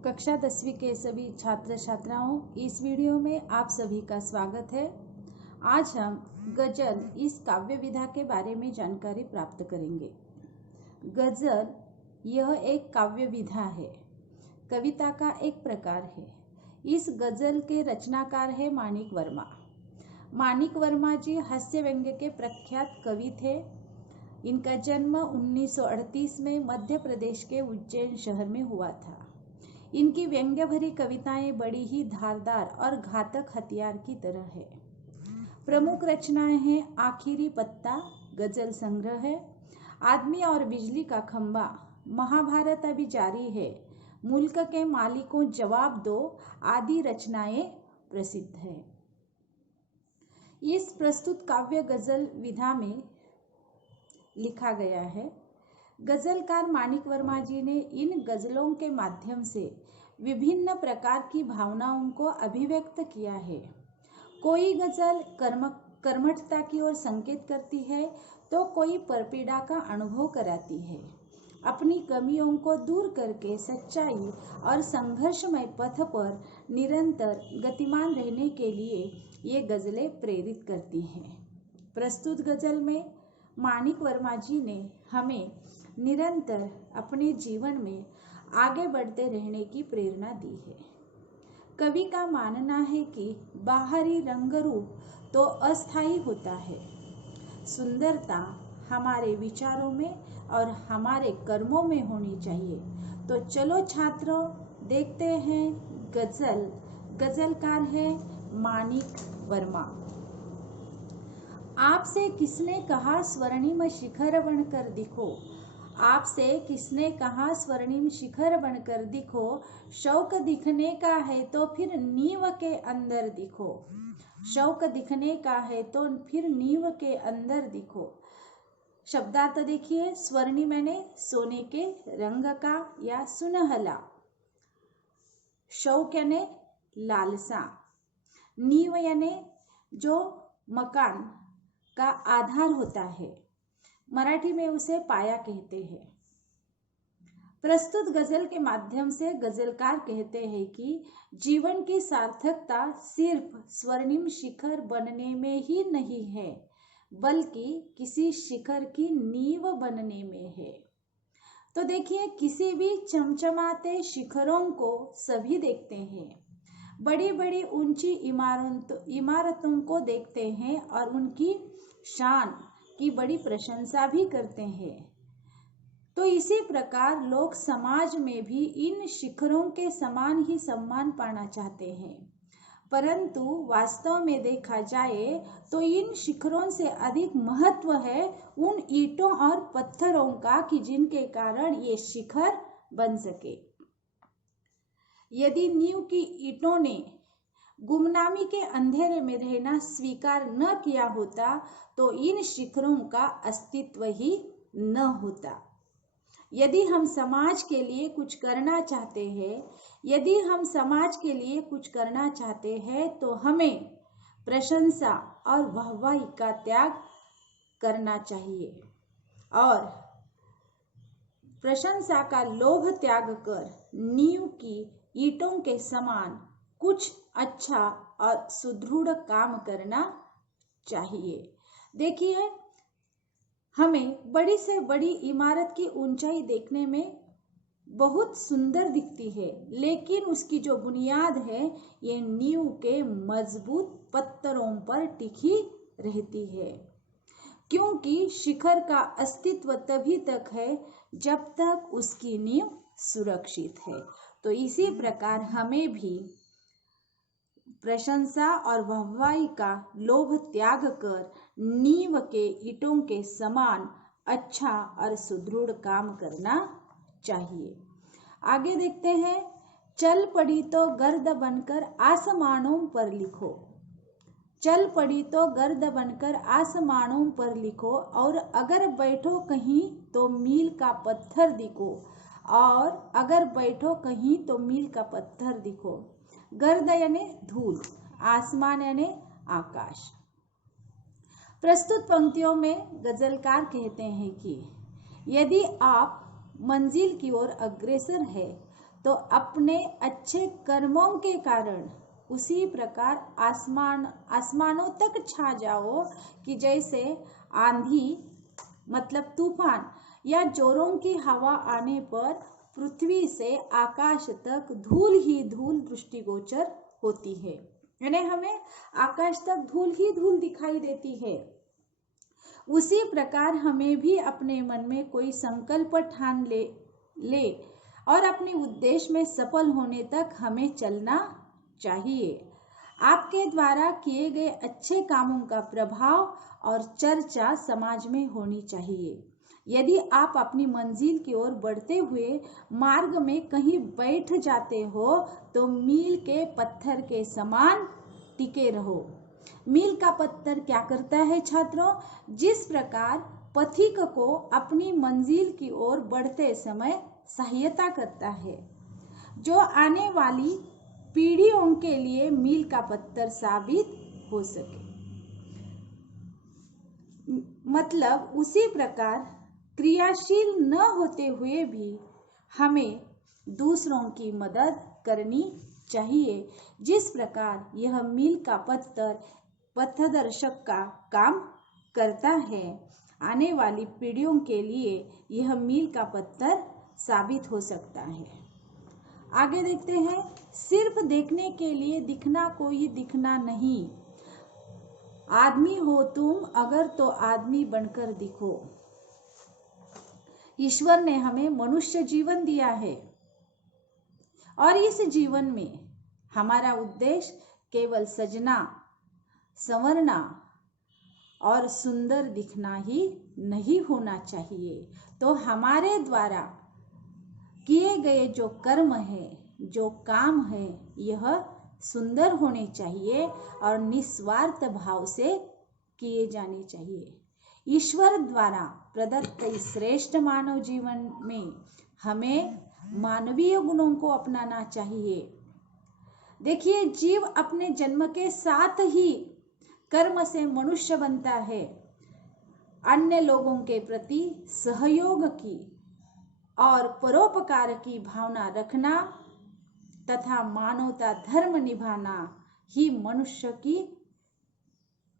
कक्षा 10वीं के सभी छात्र छात्राओं, इस वीडियो में आप सभी का स्वागत है। आज हम गजल इस काव्य विधा के बारे में जानकारी प्राप्त करेंगे। गजल यह एक काव्य विधा है, कविता का एक प्रकार है। इस गजल के रचनाकार है माणिक वर्मा। माणिक वर्मा जी हास्य व्यंग्य के प्रख्यात कवि थे। इनका जन्म 1938 में मध्य प्रदेश के उज्जैन शहर में हुआ था। इनकी व्यंग्य भरी कविताएं बड़ी ही धारदार और घातक हथियार की तरह है। प्रमुख रचनाएं हैं आखिरी पत्ता गजल संग्रह है, आदमी और बिजली का खंबा, महाभारत अभी जारी है, मुल्क के मालिकों जवाब दो आदि रचनाएं प्रसिद्ध है। इस प्रस्तुत काव्य गजल विधा में लिखा गया है। गजलकार माणिक वर्मा जी ने इन गजलों के माध्यम से विभिन्न प्रकार की भावनाओं को अभिव्यक्त किया है। कोई गजल कर्मठता की ओर संकेत करती है तो कोई परपीड़ा का अनुभव कराती है। अपनी कमियों को दूर करके सच्चाई और संघर्षमय पथ पर निरंतर गतिमान रहने के लिए ये गजलें प्रेरित करती हैं। प्रस्तुत गजल में माणिक वर्मा जी ने हमें निरंतर अपने जीवन में आगे बढ़ते रहने की प्रेरणा दी है। कवि का मानना है कि बाहरी रंग रूप तो अस्थायी होता है, सुंदरता हमारे विचारों में और हमारे कर्मों में होनी चाहिए। तो चलो छात्रों, देखते हैं गजल। गजलकार है माणिक वर्मा। आपसे किसने कहा स्वर्णिम शिखर बनकर दिखो, आपसे किसने कहा स्वर्णिम शिखर बनकर दिखो, शौक दिखने का है तो फिर नींव के अंदर दिखो, शौक दिखने का है तो फिर नींव के अंदर दिखो। शब्दार्थ देखिए। स्वर्णिम यानी सोने के रंग का या सुनहला, शौक यानी लालसा, नींव यानी जो मकान का आधार होता है, मराठी में उसे पाया कहते हैं। प्रस्तुत गजल के माध्यम से गजलकार कहते हैं कि जीवन की सार्थकता सिर्फ स्वर्णिम शिखर बनने में ही नहीं है, बल्कि किसी शिखर की नींव बनने में है। तो देखिए, किसी भी चमचमाते शिखरों को सभी देखते हैं, बड़ी बड़ी ऊंची इमारतों को देखते हैं और उनकी शान की बड़ी प्रशंसा भी करते हैं। तो इसी प्रकार लोग समाज में भी इन शिखरों के समान ही सम्मान पाना चाहते हैं, परंतु वास्तव में देखा जाए तो इन शिखरों से अधिक महत्व है उन ईंटों और पत्थरों का कि जिनके कारण ये शिखर बन सके। यदि नींव की ईंटों ने गुमनामी के अंधेरे में रहना स्वीकार न किया होता तो इन शिखरों का अस्तित्व ही न होता। यदि हम समाज के लिए कुछ करना चाहते हैं, यदि हम समाज के लिए कुछ करना चाहते हैं तो हमें प्रशंसा और वाहवाही का त्याग करना चाहिए और प्रशंसा का लोभ त्याग कर नींव की ईंटों के समान कुछ अच्छा और सुदृढ़ काम करना चाहिए। देखिए, हमें बड़ी से बड़ी इमारत की ऊंचाई देखने में बहुत सुंदर दिखती है, लेकिन उसकी जो बुनियाद है ये नींव के मजबूत पत्थरों पर टिकी रहती है, क्योंकि शिखर का अस्तित्व तभी तक है जब तक उसकी नींव सुरक्षित है। तो इसी प्रकार हमें भी प्रशंसा और वाहवाही का लोभ त्याग कर नींव के ईंटों के समान अच्छा और सुदृढ़ काम करना चाहिए। आगे देखते हैं। चल पड़ी तो गर्द बनकर आसमानों पर लिखो, चल पड़ी तो गर्द बनकर आसमानों पर लिखो, और अगर बैठो कहीं तो मील का पत्थर दिखो, और अगर बैठो कहीं तो मील का पत्थर दिखो। गर्द यानी धूल, आसमान यानी आकाश। प्रस्तुत पंक्तियों में गजलकार कहते हैं कि यदि आप मंजिल की ओर अग्रसर है तो अपने अच्छे कर्मों के कारण उसी प्रकार आसमानों तक छा जाओ कि जैसे आंधी मतलब तूफान या जोरों की हवा आने पर पृथ्वी से आकाश तक धूल ही धूल दृष्टिगोचर होती है, यानी हमें आकाश तक धूल ही धूल दिखाई देती है। उसी प्रकार हमें भी अपने मन में कोई संकल्प ठान ले और अपने उद्देश्य में सफल होने तक हमें चलना चाहिए। आपके द्वारा किए गए अच्छे कामों का प्रभाव और चर्चा समाज में होनी चाहिए। यदि आप अपनी मंजिल की ओर बढ़ते हुए मार्ग में कहीं बैठ जाते हो तो मील के पत्थर के समान टिके रहो। मील का पत्थर क्या करता है छात्रों? जिस प्रकार पथिक को अपनी मंजिल की ओर बढ़ते समय सहायता करता है, जो आने वाली पीढ़ियों के लिए मील का पत्थर साबित हो सके। मतलब उसी प्रकार क्रियाशील न होते हुए भी हमें दूसरों की मदद करनी चाहिए, जिस प्रकार यह मील का पत्थर पथदर्शक का काम करता है। आने वाली पीढ़ियों के लिए यह मील का पत्थर साबित हो सकता है। आगे देखते हैं, सिर्फ देखने के लिए दिखना कोई दिखना नहीं। आदमी हो तुम अगर तो आदमी बनकर दिखो। ईश्वर ने हमें मनुष्य जीवन दिया है और इस जीवन में हमारा उद्देश्य केवल सजना, संवरना और सुंदर दिखना ही नहीं होना चाहिए। तो हमारे द्वारा किए गए जो कर्म है, जो काम है, यह सुंदर होने चाहिए और निस्वार्थ भाव से किए जाने चाहिए। ईश्वर द्वारा प्रदत्त इस श्रेष्ठ मानव जीवन में हमें मानवीय गुणों को अपनाना चाहिए। देखिए, जीव अपने जन्म के साथ ही कर्म से मनुष्य बनता है। अन्य लोगों के प्रति सहयोग की और परोपकार की भावना रखना तथा मानवता धर्म निभाना ही मनुष्य की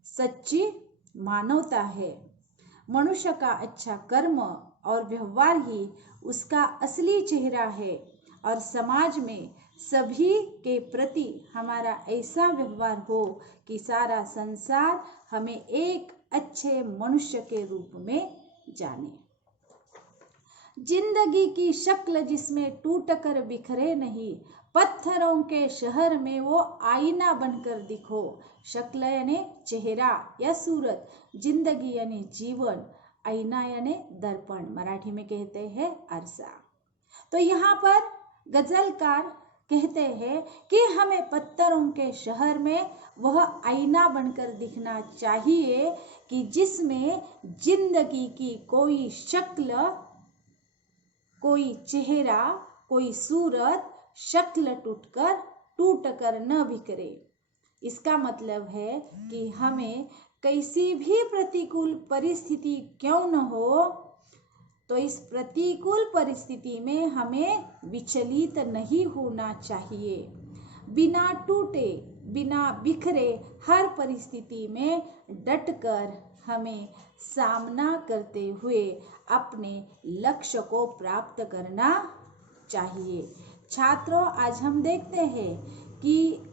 सच्ची मानवता है। मनुष्य का अच्छा कर्म और व्यवहार ही उसका असली चेहरा है और समाज में सभी के प्रति हमारा ऐसा व्यवहार हो कि सारा संसार हमें एक अच्छे मनुष्य के रूप में जाने। जिंदगी की शक्ल जिसमें टूट कर बिखरे नहीं, पत्थरों के शहर में वो आईना बनकर दिखो। शक्ल यानी चेहरा या सूरत, जिंदगी यानी जीवन, आईना यानी दर्पण, मराठी में कहते हैं अरसा। तो यहाँ पर गजलकार कहते हैं कि हमें पत्थरों के शहर में वह आईना बनकर दिखना चाहिए कि जिसमें जिंदगी की कोई शक्ल, कोई चेहरा, कोई सूरत, शक्ल टूट कर न बिखरे। इसका मतलब है कि हमें कैसी भी प्रतिकूल परिस्थिति क्यों न हो, तो इस प्रतिकूल परिस्थिति में हमें विचलित नहीं होना चाहिए। बिना टूटे, बिना बिखरे हर परिस्थिति में डटकर हमें सामना करते हुए अपने लक्ष्य को प्राप्त करना चाहिए। छात्रों, आज हम देखते हैं कि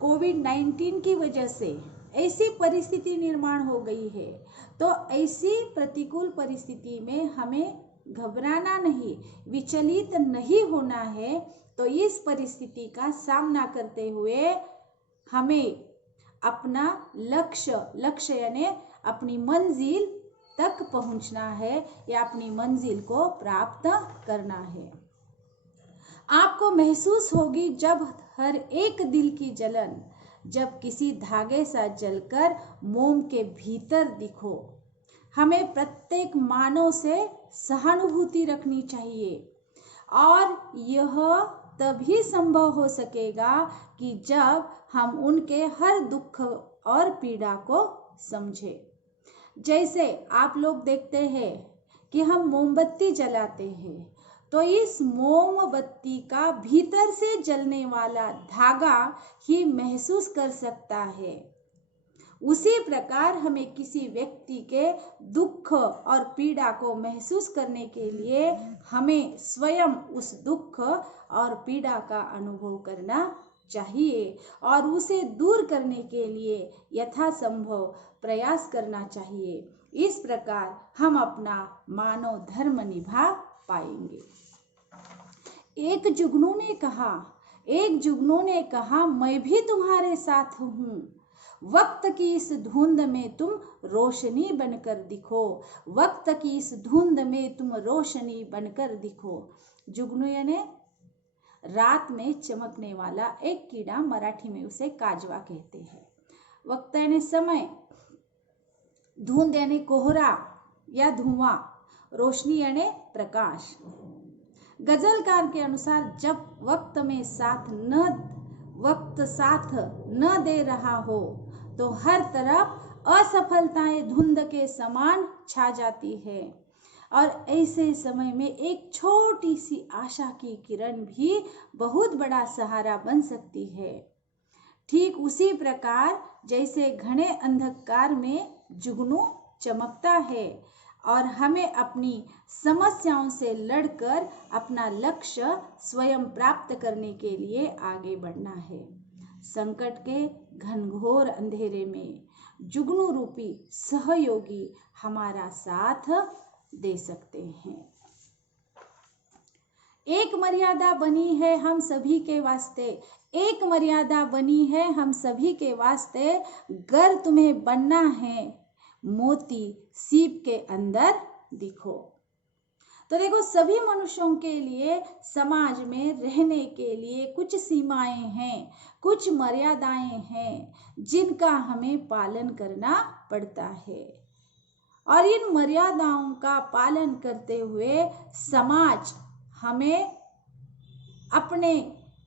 कोविड-19 की वजह से ऐसी परिस्थिति निर्माण हो गई है, तो ऐसी प्रतिकूल परिस्थिति में हमें घबराना नहीं, विचलित नहीं होना है। तो इस परिस्थिति का सामना करते हुए हमें अपना लक्ष्य यानी अपनी मंजिल तक पहुंचना है या अपनी मंजिल को प्राप्त करना है। आपको महसूस होगी जब हर एक दिल की जलन, जब किसी धागे सा जलकर मोम के भीतर दिखो। हमें प्रत्येक मानव से सहानुभूति रखनी चाहिए और यह तभी संभव हो सकेगा कि जब हम उनके हर दुख और पीड़ा को समझें। जैसे आप लोग देखते हैं कि हम मोमबत्ती जलाते हैं तो इस मोमबत्ती का भीतर से जलने वाला धागा ही महसूस कर सकता है। उसी प्रकार हमें किसी व्यक्ति के दुख और पीड़ा को महसूस करने के लिए हमें स्वयं उस दुख और पीड़ा का अनुभव करना चाहिए और उसे दूर करने के लिए यथासंभव प्रयास करना चाहिए। इस प्रकार हम अपना मानव धर्म निभा पाएंगे। एक जुगनू ने कहा, मैं भी तुम्हारे साथ हूँ। वक्त की इस धुंध में तुम रोशनी बनकर दिखो, वक्त की इस धुंध में तुम रोशनी बनकर दिखो। जुगनू यानी रात में चमकने वाला एक कीड़ा, मराठी में उसे काजवा कहते हैं। वक्त यानी समय, धुंध यानी कोहरा या धुआं, रोशनी यानी प्रकाश। गजलकार के अनुसार जब वक्त साथ न दे रहा हो तो हर तरफ असफलताएं धुंध के समान छा जाती है और ऐसे समय में एक छोटी सी आशा की किरण भी बहुत बड़ा सहारा बन सकती है। ठीक उसी प्रकार जैसे घने अंधकार में जुगनू चमकता है और हमें अपनी समस्याओं से लड़कर अपना लक्ष्य स्वयं प्राप्त करने के लिए आगे बढ़ना है। संकट के घनघोर अंधेरे में जुगनू रूपी सहयोगी हमारा साथ दे सकते हैं। एक मर्यादा बनी है हम सभी के वास्ते, एक मर्यादा बनी है हम सभी के वास्ते। गर तुम्हें बनना है मोती सीप के अंदर दिखो। तो देखो, सभी मनुष्यों के लिए समाज में रहने के लिए कुछ सीमाएं हैं, कुछ मर्यादाएं हैं जिनका हमें पालन करना पड़ता है और इन मर्यादाओं का पालन करते हुए समाज हमें अपने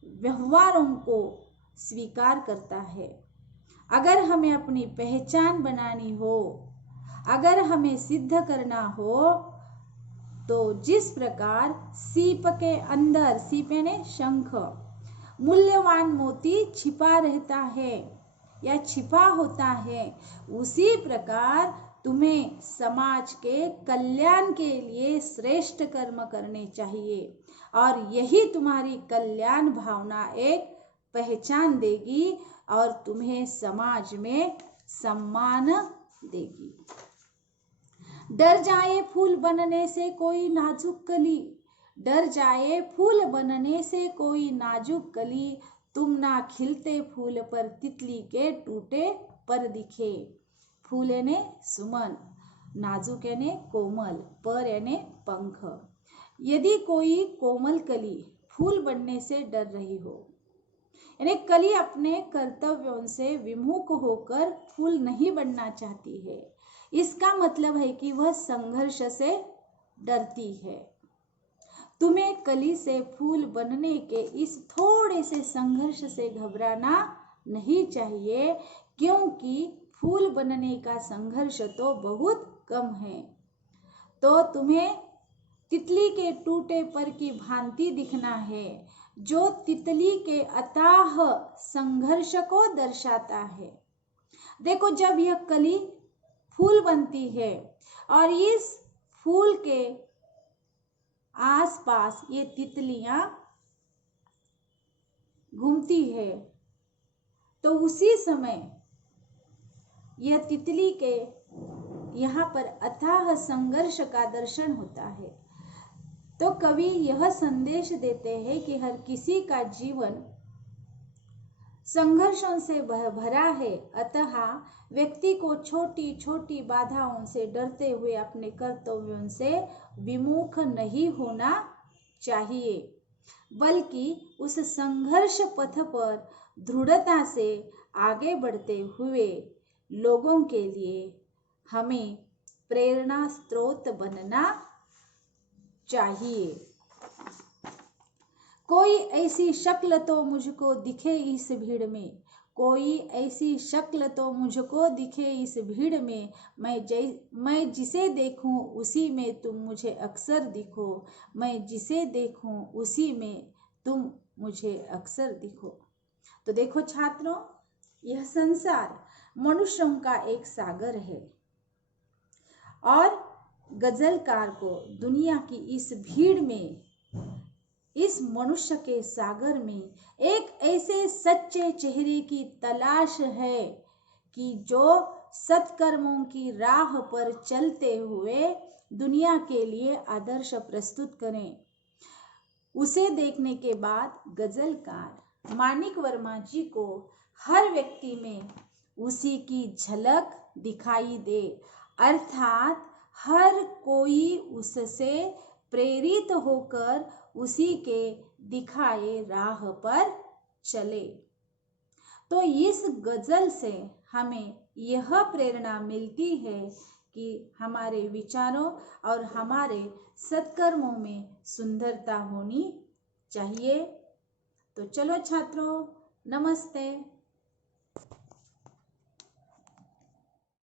व्यवहारों को स्वीकार करता है। अगर हमें अपनी पहचान बनानी हो, अगर हमें सिद्ध करना हो, तो जिस प्रकार सीप के अंदर, सीप यानी शंख, मूल्यवान मोती छिपा रहता है या छिपा होता है, उसी प्रकार तुम्हें समाज के कल्याण के लिए श्रेष्ठ कर्म करने चाहिए और यही तुम्हारी कल्याण भावना एक पहचान देगी और तुम्हें समाज में सम्मान देगी। डर जाए फूल बनने से कोई नाजुक कली, डर जाए फूल बनने से कोई नाजुक कली, तुम ना खिलते फूल पर तितली के टूटे पर दिखे। फूल यानी सुमन, नाजुक यानी कोमल, पर यानी पंख। यदि कोई कोमल कली फूल बनने से डर रही हो, यानी कली अपने कर्तव्यों से विमुख होकर फूल नहीं बनना चाहती है, इसका मतलब है कि वह संघर्ष से डरती है। तुम्हें कली से फूल बनने के इस थोड़े से संघर्ष से घबराना नहीं चाहिए, क्योंकि फूल बनने का संघर्ष तो बहुत कम है। तो तुम्हें तितली के टूटे पर की भांति दिखना है, जो तितली के अथाह संघर्ष को दर्शाता है। देखो, जब यह कली फूल बनती है और इस फूल के आसपास ये तितलियां घूमती है, तो उसी समय यह तितली के यहाँ पर अथाह संघर्ष का दर्शन होता है। तो कवि यह संदेश देते हैं कि हर किसी का जीवन संघर्षों से भरा है, अतः व्यक्ति को छोटी छोटी बाधाओं से डरते हुए अपने कर्तव्यों से विमुख नहीं होना चाहिए, बल्कि उस संघर्ष पथ पर दृढ़ता से आगे बढ़ते हुए लोगों के लिए हमें प्रेरणा स्रोत बनना चाहिए। कोई ऐसी शक्ल तो मुझको दिखे इस भीड़ में, कोई ऐसी शक्ल तो मुझको दिखे इस भीड़ में, मैं जिसे देखूं उसी में तुम मुझे अक्सर दिखो, मैं जिसे देखूं उसी में तुम मुझे अक्सर दिखो। तो देखो छात्रों, यह संसार मनुष्यों का एक सागर है और गजलकार को दुनिया की इस भीड़ में, इस मनुष्य के सागर में एक ऐसे सच्चे चेहरे की तलाश है कि जो सत्कर्मों की राह पर चलते हुए दुनिया के लिए आदर्श प्रस्तुत करें। उसे देखने के बाद गजलकार माणिक वर्मा जी को हर व्यक्ति में उसी की झलक दिखाई दे, अर्थात हर कोई उससे प्रेरित होकर उसी के दिखाए राह पर चले। तो इस गजल से हमें यह प्रेरणा मिलती है कि हमारे विचारों और हमारे सत्कर्मों में सुंदरता होनी चाहिए। तो चलो छात्रों, नमस्ते।